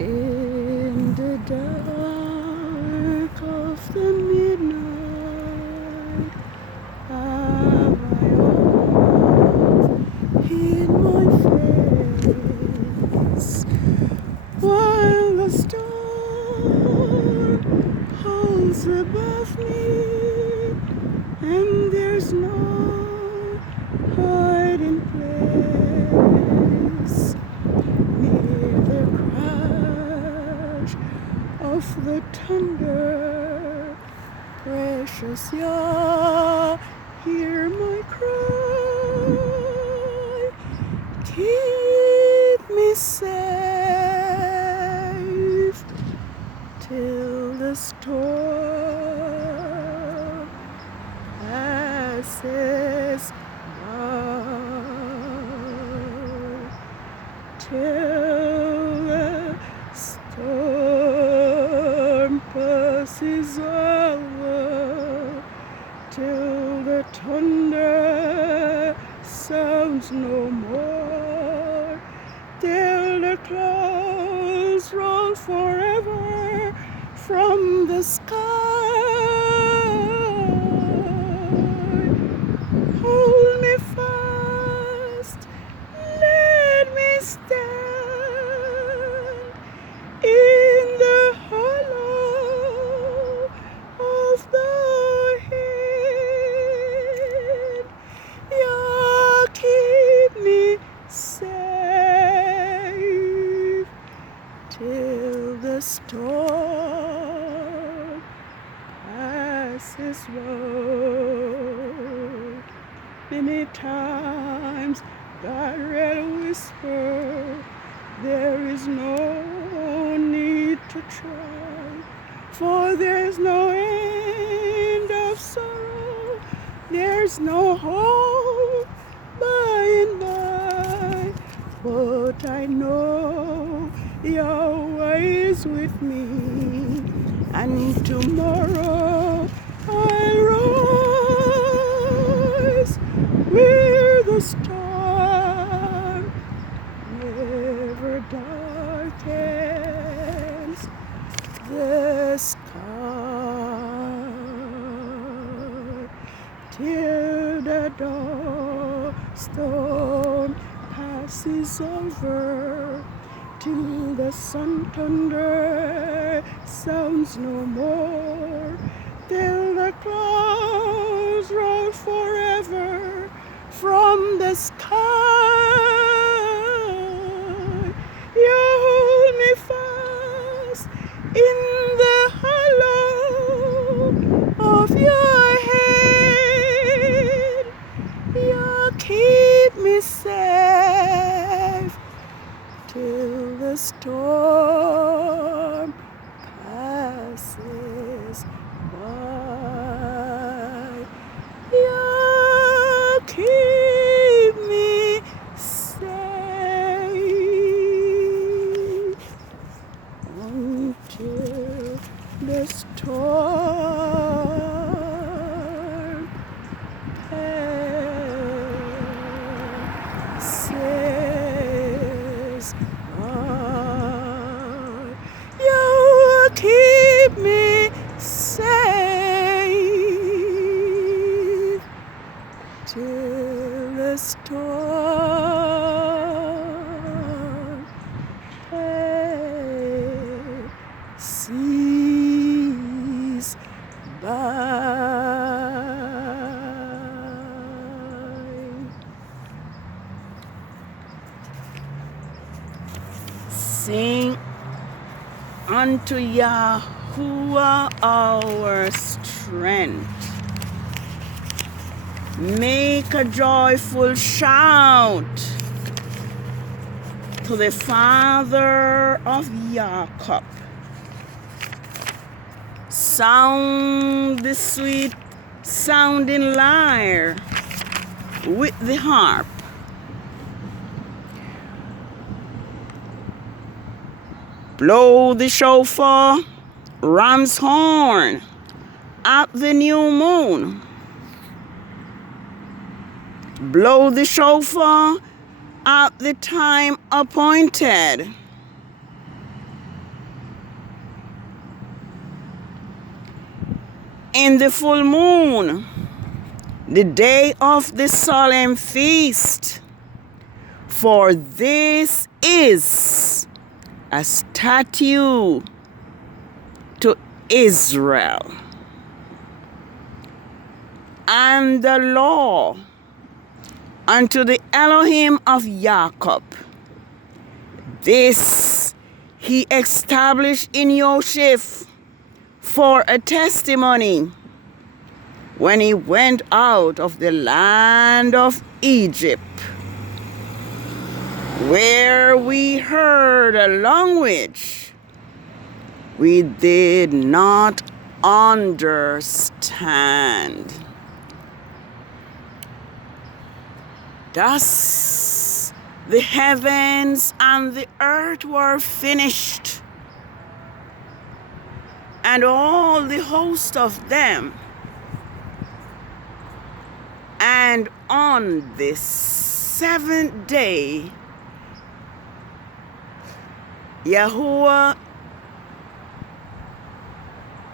In the dark of the midnight, have I oft hid my face, while the storm holds above me, and there's no hiding place. Near the crash of the thunder, precious Yah, hear my cry. Keep me safe till the storm passes by. Till the storm passes over, till the thunder sounds no more, till the clouds roll forever from the sky. Hold me fast, let me stand in the hollow of thy hand. Yah, keep me safe till the storm passes by. Many times God read whisper, there is no need to try, for there's no end of sorrow, there's no hope by and by. But I know Yahweh is with me, and tomorrow I'll rise where the storm never darkens the sky, till the storm passes over, till the sun thunder sounds no more, till the clouds roll forever from the sky. You hold me fast in the hollow of your hand. You keep me safe till the storm passes by. You keep me safe until the storm passes by. You keep me safe till the storm passes by. Sing unto Yahuwah our strength. Make a joyful shout to the Father of Jacob. Sound the sweet sounding lyre with the harp. Blow the shofar, ram's horn at the new moon. Blow the shofar at the time appointed. in the full moon, the day of the solemn feast. For this is a statute to Israel, and the law unto the Elohim of Jacob. This he established in Yosef for a testimony when he went out of the land of Egypt, where we heard a language we did not understand. Thus the heavens and the earth were finished, and all the host of them. And on the seventh day, Yahuwah,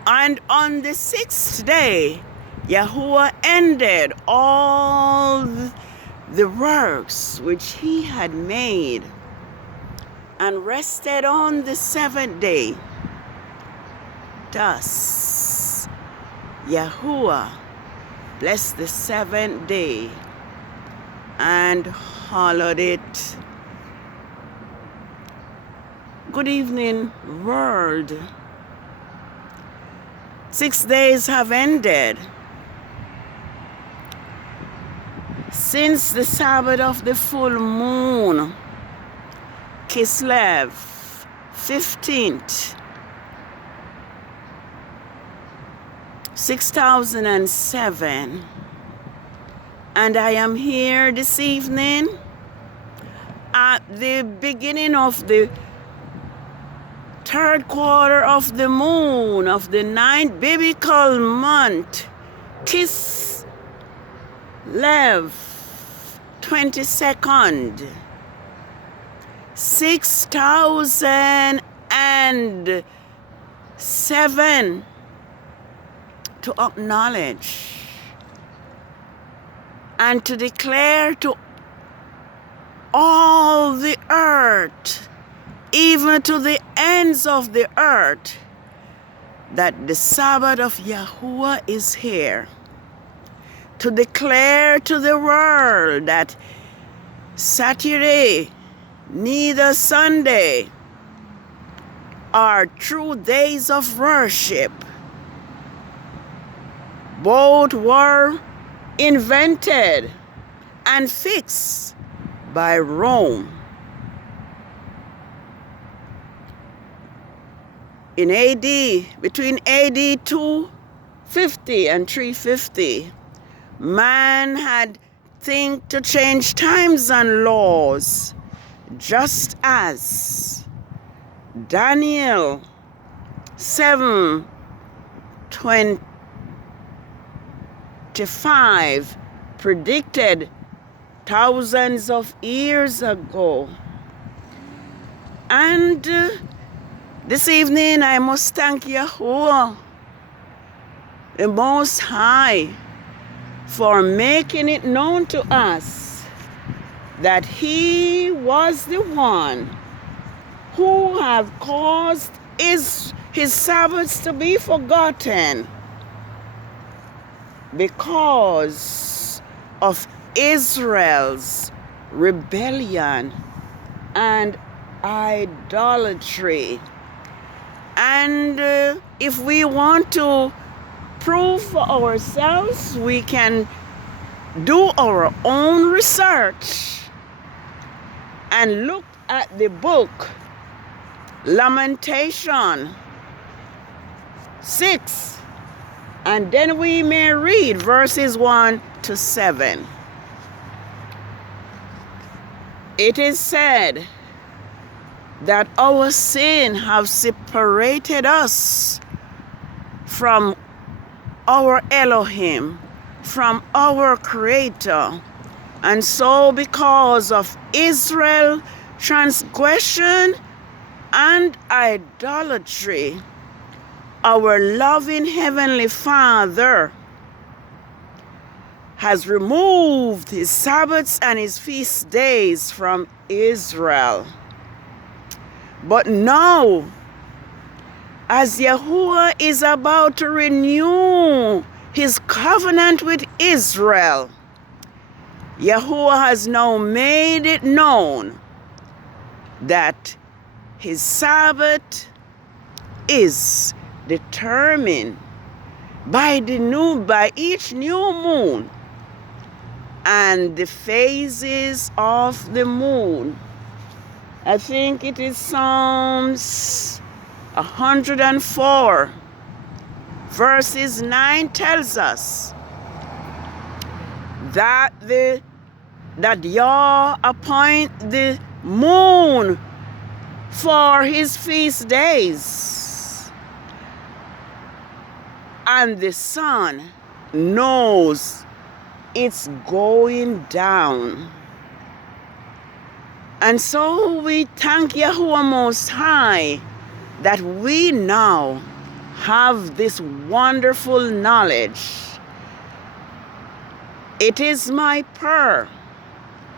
and on the sixth day, Yahuwah ended all the works which he had made, and rested on the seventh day. Thus, Yahuwah blessed the seventh day and hallowed it. Good evening, world. 6 days have ended since the Sabbath of the full moon, Kislev, 15th, 6007. And I am here this evening at the beginning of the third quarter of the moon of the 9th biblical month, Kislev, 22nd, 6007, to acknowledge and to declare to all the earth, even to the ends of the earth, that the Sabbath of Yahuwah is here. To declare to the world that Saturday, neither Sunday, are true days of worship. Both were invented and fixed by Rome in AD, between AD 250 and 350. Man had think to change times and laws, just as Daniel 7:25 predicted thousands of years ago. And this evening I must thank Yahuwah, the Most High, for making it known to us that he was the one who have caused his Sabbaths to be forgotten because of Israel's rebellion and idolatry. And if we want to prove for ourselves, we can do our own research and look at the book Lamentation 6, and then we may read verses 1 to 7. It is said that our sin have separated us from our Elohim, from our Creator. And so because of Israel's transgression and idolatry, our loving Heavenly Father has removed his Sabbaths and his feast days from Israel. But now, as Yahuwah is about to renew his covenant with Israel, Yahuwah has now made it known that his Sabbath is determined by each new moon and the phases of the moon. I think it is Psalms 104 verses 9 tells us that Yah appoint the moon for his feast days, and the sun knows it's going down. And so we thank Yahuwah Most High that we now have this wonderful knowledge. It is my prayer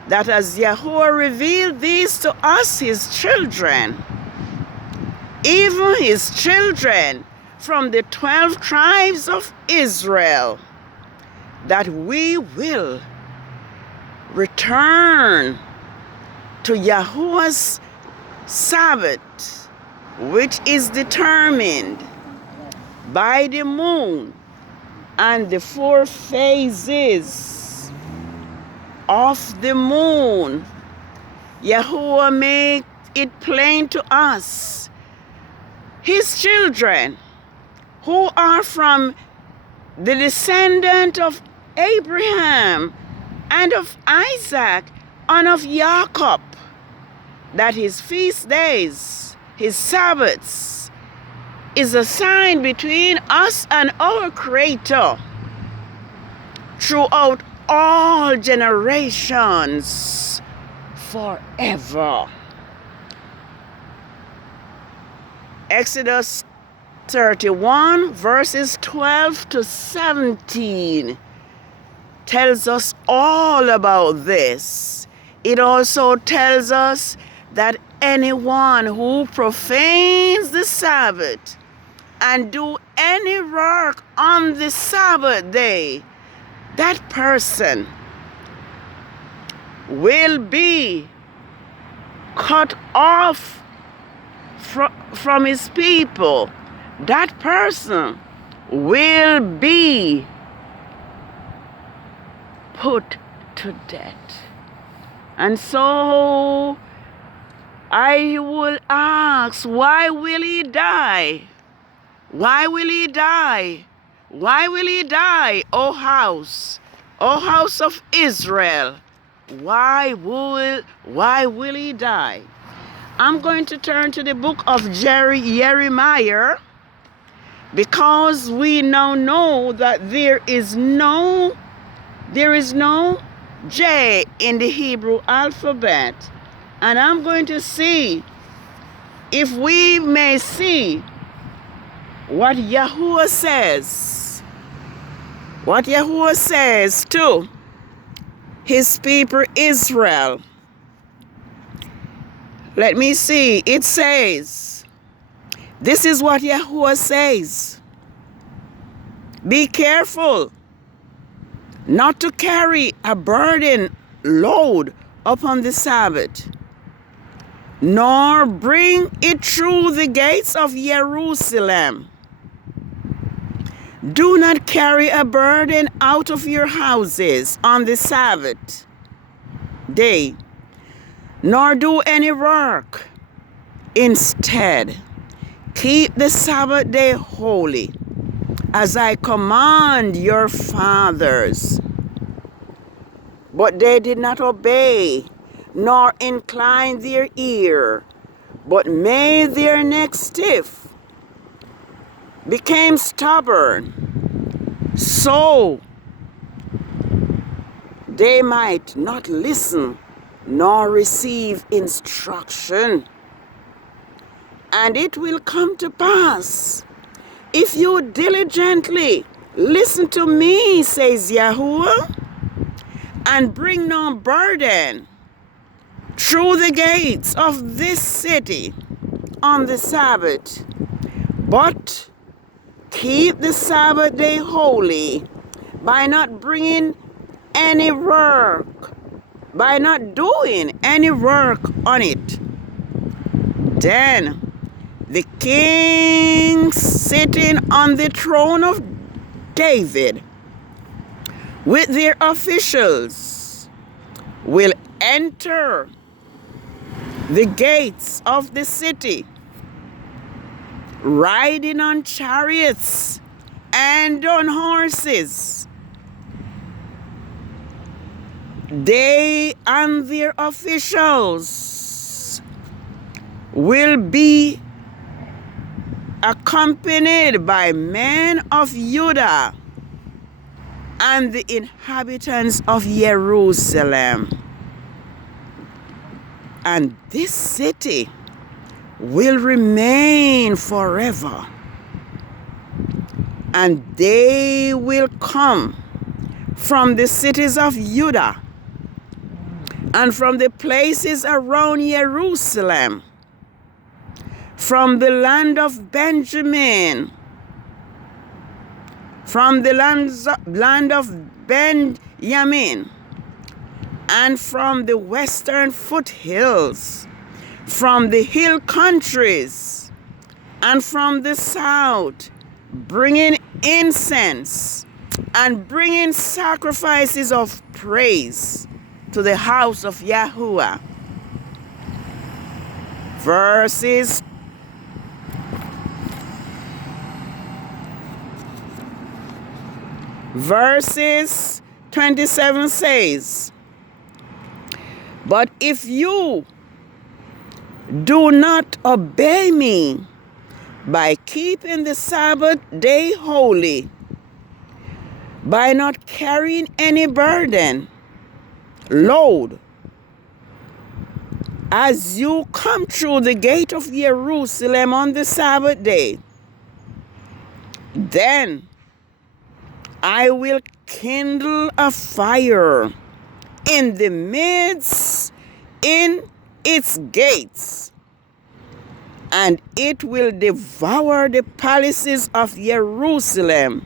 that as Yahuwah revealed these to us, his children, even his children from the 12 tribes of Israel, that we will return to Yahuwah's Sabbath, which is determined by the moon and the 4 phases of the moon. Yahuwah made it plain to us, his children, who are from the descendant of Abraham and of Isaac and of Jacob, that his feast days, his Sabbaths, is a sign between us and our Creator throughout all generations forever. Exodus 31 verses 12 to 17 tells us all about this. It also tells us that anyone who profanes the Sabbath and do any work on the Sabbath day, that person will be cut off from his people. That person will be put to death. And so I will ask, why will he die? Why will he die? Why will he die, O house of Israel? Why will he die? I'm going to turn to the book of Jeremiah, because we now know that there is no J in the Hebrew alphabet. And I'm going to see if we may see what Yahuwah says. What Yahuwah says to his people Israel. Let me see. It says, this is what Yahuwah says. Be careful not to carry a burden load upon the Sabbath, nor bring it through the gates of Jerusalem. Do not carry a burden out of your houses on the Sabbath day, nor do any work. Instead, keep the Sabbath day holy, as I command your fathers. But they did not obey, nor incline their ear, but made their neck stiff, became stubborn, so they might not listen nor receive instruction. And it will come to pass, if you diligently listen to me, says Yahuwah, and bring no burden through the gates of this city on the Sabbath, but keep the Sabbath day holy by not bringing any work, by not doing any work on it. Then the king sitting on the throne of David with their officials will enter the gates of the city, riding on chariots and on horses. They and their officials will be accompanied by men of Judah and the inhabitants of Jerusalem. And this city will remain forever. And they will come from the cities of Judah and from the places around Jerusalem, from the land of Benjamin, from the land of Benjamin, and from the western foothills, from the hill countries, and from the south, bringing incense and bringing sacrifices of praise to the house of Yahuwah. Verses 27 says, but if you do not obey me by keeping the Sabbath day holy, by not carrying any burden, load, as you come through the gate of Jerusalem on the Sabbath day, then I will kindle a fire in the midst in its gates, and it will devour the palaces of Jerusalem,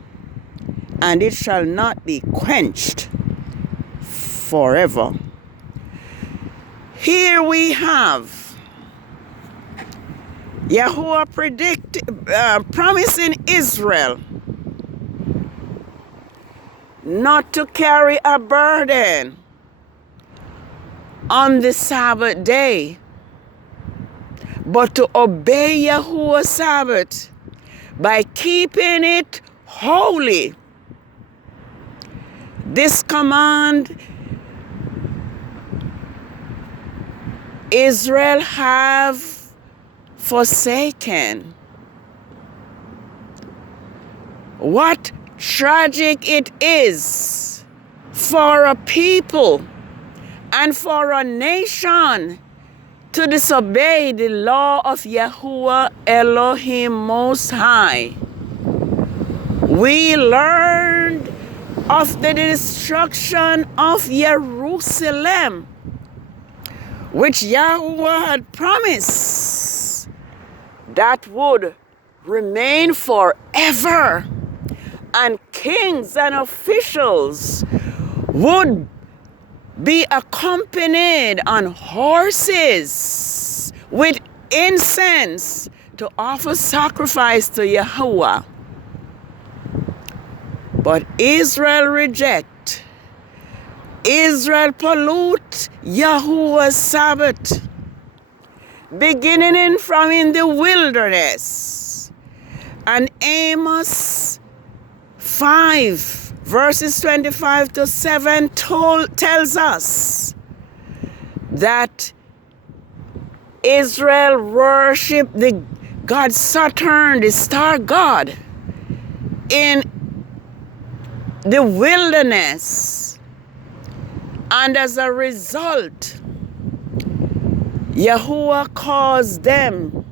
and it shall not be quenched forever. Here we have Yahuwah promising Israel not to carry a burden on the Sabbath day, but to obey Yahuwah's Sabbath by keeping it holy. This command Israel have forsaken. What tragic it is for a people and for a nation to disobey the law of Yahuwah Elohim Most High. We learned of the destruction of Jerusalem, which Yahuwah had promised that would remain forever, and kings and officials would be accompanied on horses with incense to offer sacrifice to Yahuwah. But Israel reject. Israel pollute Yahuwah's Sabbath, beginning from in the wilderness. And Amos 5, verses 25 to 7 tells us that Israel worshiped the god Saturn, the star god, in the wilderness. And as a result, Yahuwah caused them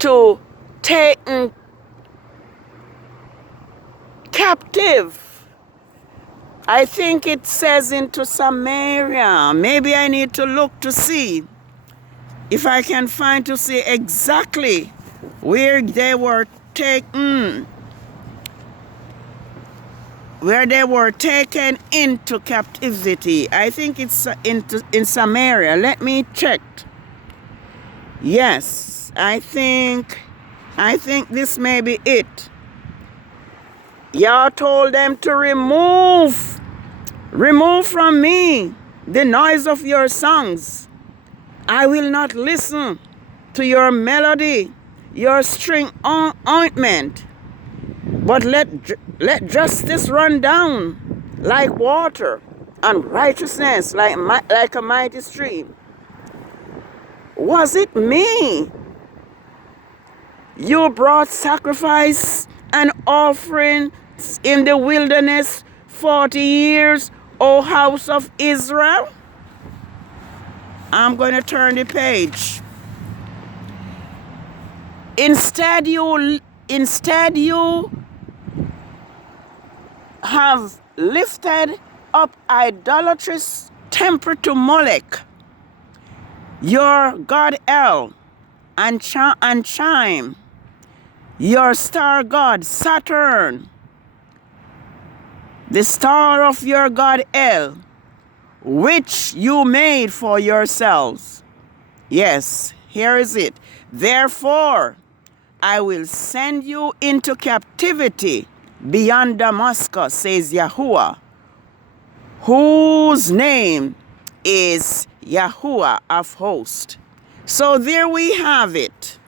to take captive. I think it says into Samaria. Maybe I need to look to see if I can find to see exactly where they were taken, into captivity. I think it's in Samaria. Let me check. Yes, I think this may be it. Yah told them to remove from me the noise of your songs. I will not listen to your melody, your string ointment, but let justice run down like water, and righteousness like a mighty stream. Was it me? You brought sacrifice and offering in the wilderness 40 years, O house of Israel? I'm going to turn the page. Instead you have lifted up idolatrous temper to Molech, your god El, and Chime, your star god Saturn, the star of your god El, which you made for yourselves. Yes, here is it. Therefore, I will send you into captivity beyond Damascus, says Yahuwah, whose name is Yahuwah of hosts. So there we have it.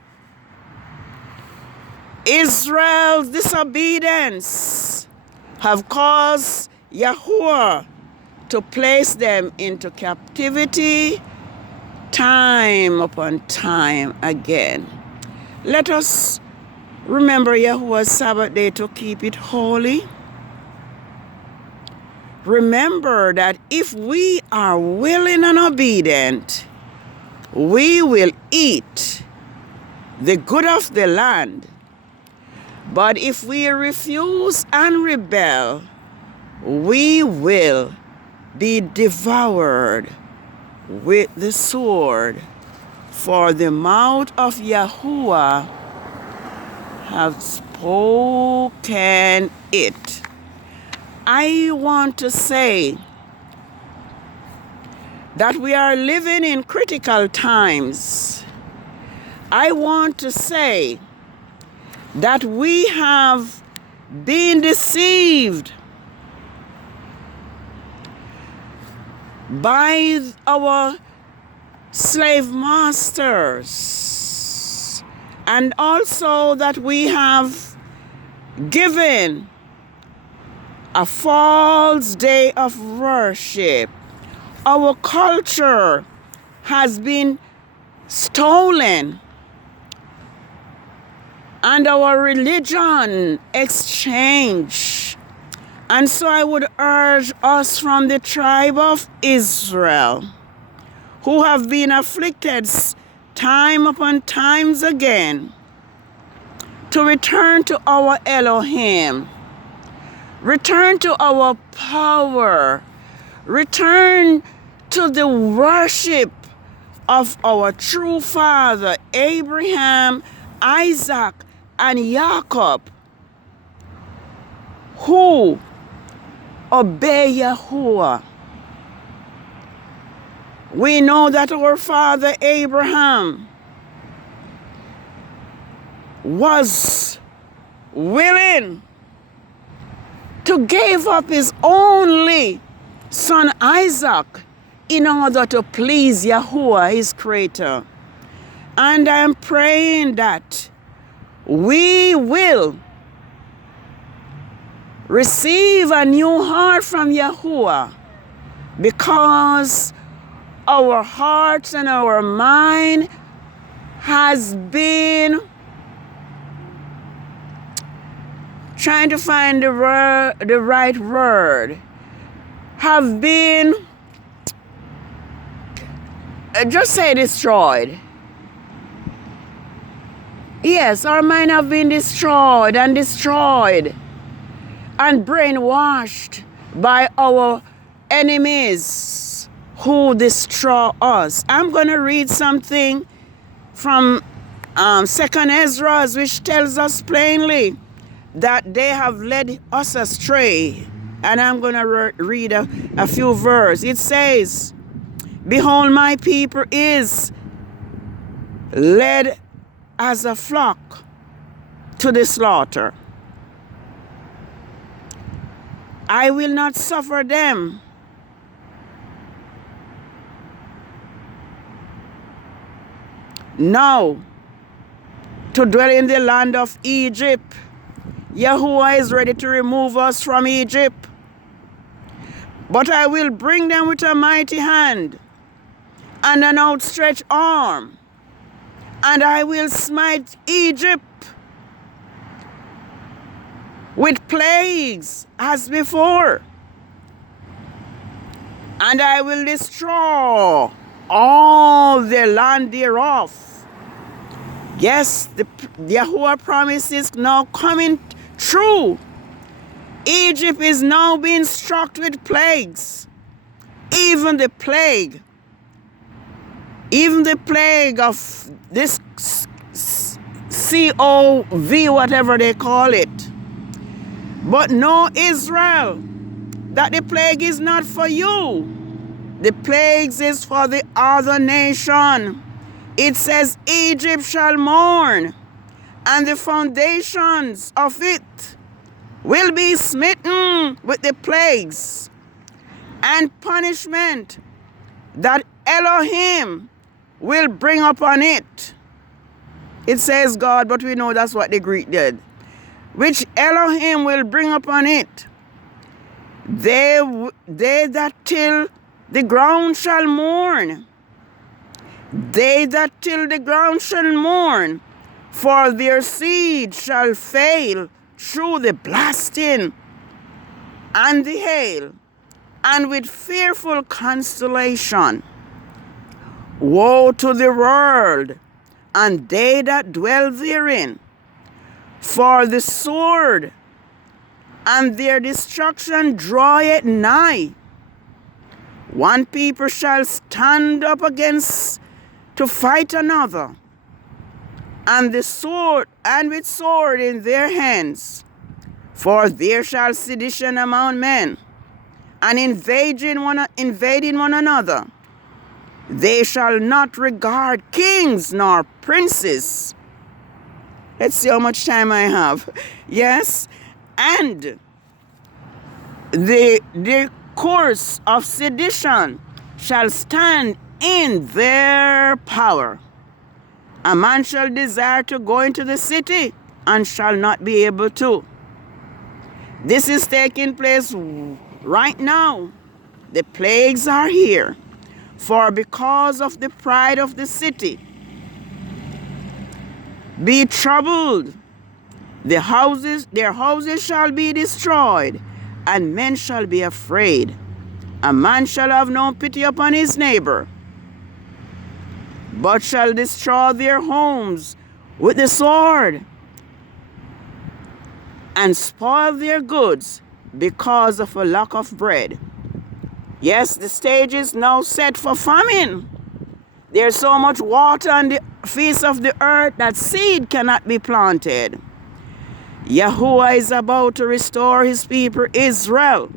Israel's disobedience have caused Yahuwah to place them into captivity time upon time again. Let us remember Yahuwah's Sabbath day to keep it holy. Remember that if we are willing and obedient, we will eat the good of the land. But if we refuse and rebel, we will be devoured with the sword. For the mouth of Yahuwah have spoken it. I want to say that we are living in critical times. I want to say that we have been deceived by our slave masters, and also that we have given a false day of worship. Our culture has been stolen and our religion exchanged. And so I would urge us from the tribe of Israel, who have been afflicted time upon times again, to return to our Elohim, return to our power, return to the worship of our true father, Abraham, Isaac, and Jacob, who obey Yahuwah. We know that our father Abraham was willing to give up his only son Isaac in order to please Yahuwah, his creator. And I am praying that we will receive a new heart from Yahuwah, because our hearts and our mind has been trying to find the right word, have been, just say destroyed. Yes, our mind have been destroyed. and brainwashed by our enemies who destroy us. I'm going to read something from 2nd Ezra, which tells us plainly that they have led us astray. And I'm going to read a few verses. It says, "Behold, my people is led as a flock to the slaughter. I will not suffer them now to dwell in the land of Egypt. Yahuwah is ready to remove us from Egypt. But I will bring them with a mighty hand and an outstretched arm, and I will smite Egypt with plagues as before, and I will destroy all the land thereof." Yes, the Yahuwah promise is now coming true. Egypt is now being struck with plagues. Even the plague of this COV, whatever they call it. But know, Israel, that the plague is not for you. The plagues is for the other nation. It says, "Egypt shall mourn, and the foundations of it will be smitten with the plagues and punishment that Elohim will bring upon it." It says God, but we know that's what the Greek did. "Which Elohim will bring upon it. They that till the ground shall mourn. They that till the ground shall mourn, for their seed shall fail through the blasting and the hail, and with fearful constellation. Woe to the world, and they that dwell therein, for the sword and their destruction draweth nigh. One people shall stand up against to fight another, and with sword in their hands. For there shall sedition among men, and invading one another. They shall not regard kings nor princes." Let's see how much time I have. Yes, and the course of sedition shall stand in their power. A man shall desire to go into the city and shall not be able to. This is taking place right now. The plagues are here. For because of the pride of the city, be troubled. Their houses shall be destroyed, and men shall be afraid. A man shall have no pity upon his neighbor, but shall destroy their homes with the sword, and spoil their goods because of a lack of bread. Yes, the stage is now set for famine. There's so much water on the face of the earth that seed cannot be planted. Yahuwah is about to restore his people Israel.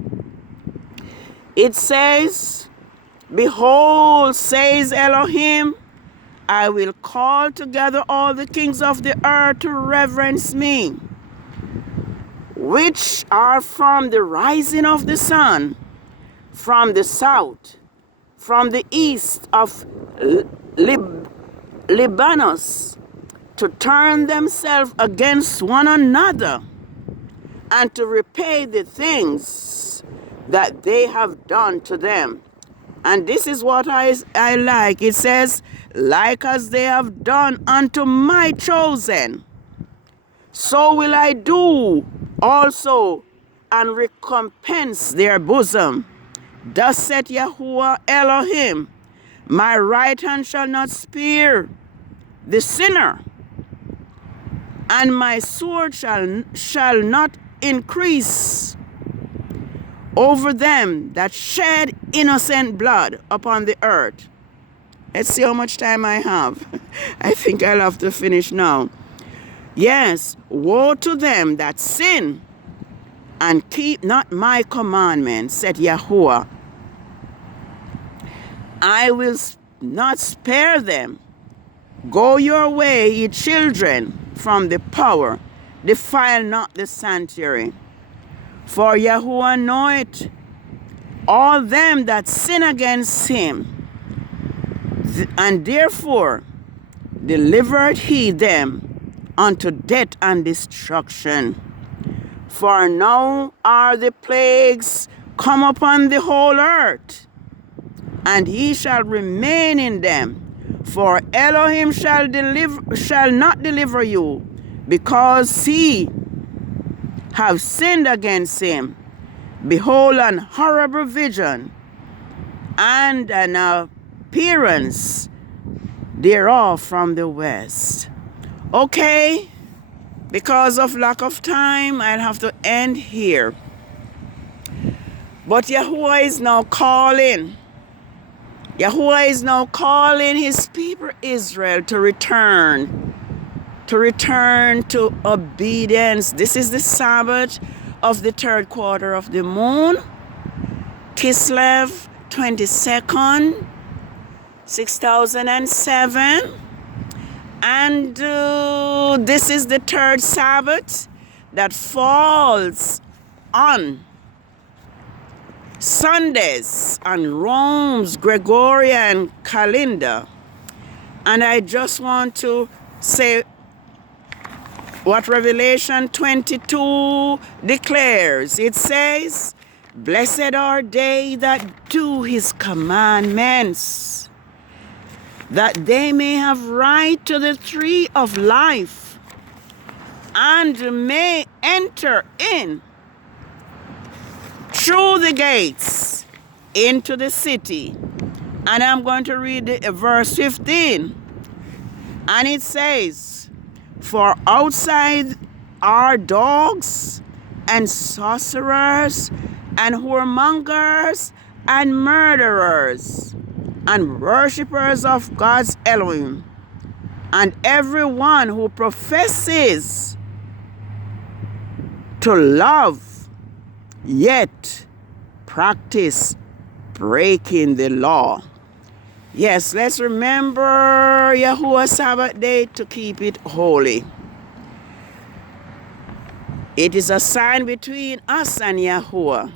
It says, "Behold, says Elohim, I will call together all the kings of the earth to reverence me, which are from the rising of the sun, from the south, from the east of Libanus, to turn themselves against one another, and to repay the things that they have done to them." And this is what I like. It says, "Like as they have done unto my chosen, so will I do also, and recompense their bosom. Thus saith Yahuwah Elohim, my right hand shall not spare the sinner, and my sword shall not increase over them that shed innocent blood upon the earth. Let's see how much time I have. I think I'll have to finish now. Yes, woe to them that sin and keep not my commandments, said Yahuwah. I will not spare them. Go your way, ye children, from the power. Defile not the sanctuary. For Yahuwah knoweth all them that sin against him, and therefore delivered he them unto death and destruction. For now are the plagues come upon the whole earth, and he shall remain in them. For Elohim shall not deliver you, because he have sinned against him. Behold, an horrible vision, and an appearance thereof from the west. Okay, because of lack of time, I'll have to end here. But Yahuwah is now calling. Yahuwah is now calling his people Israel to return to obedience. This is the Sabbath of the third quarter of the moon, Kislev 22nd, 6007. And this is the third Sabbath that falls on Sundays on Rome's Gregorian calendar. And I just want to say what Revelation 22 declares. It says, blessed are they that do his commandments, that they may have right to the tree of life, and may enter in through the gates into the city. And I'm going to read verse 15. And it says, for outside are dogs and sorcerers and whoremongers and murderers and worshippers of God's Elohim, and everyone who professes to love yet practice breaking the law. Yes, let's remember Yahuwah's Sabbath day to keep it holy. It is a sign between us and Yahuwah.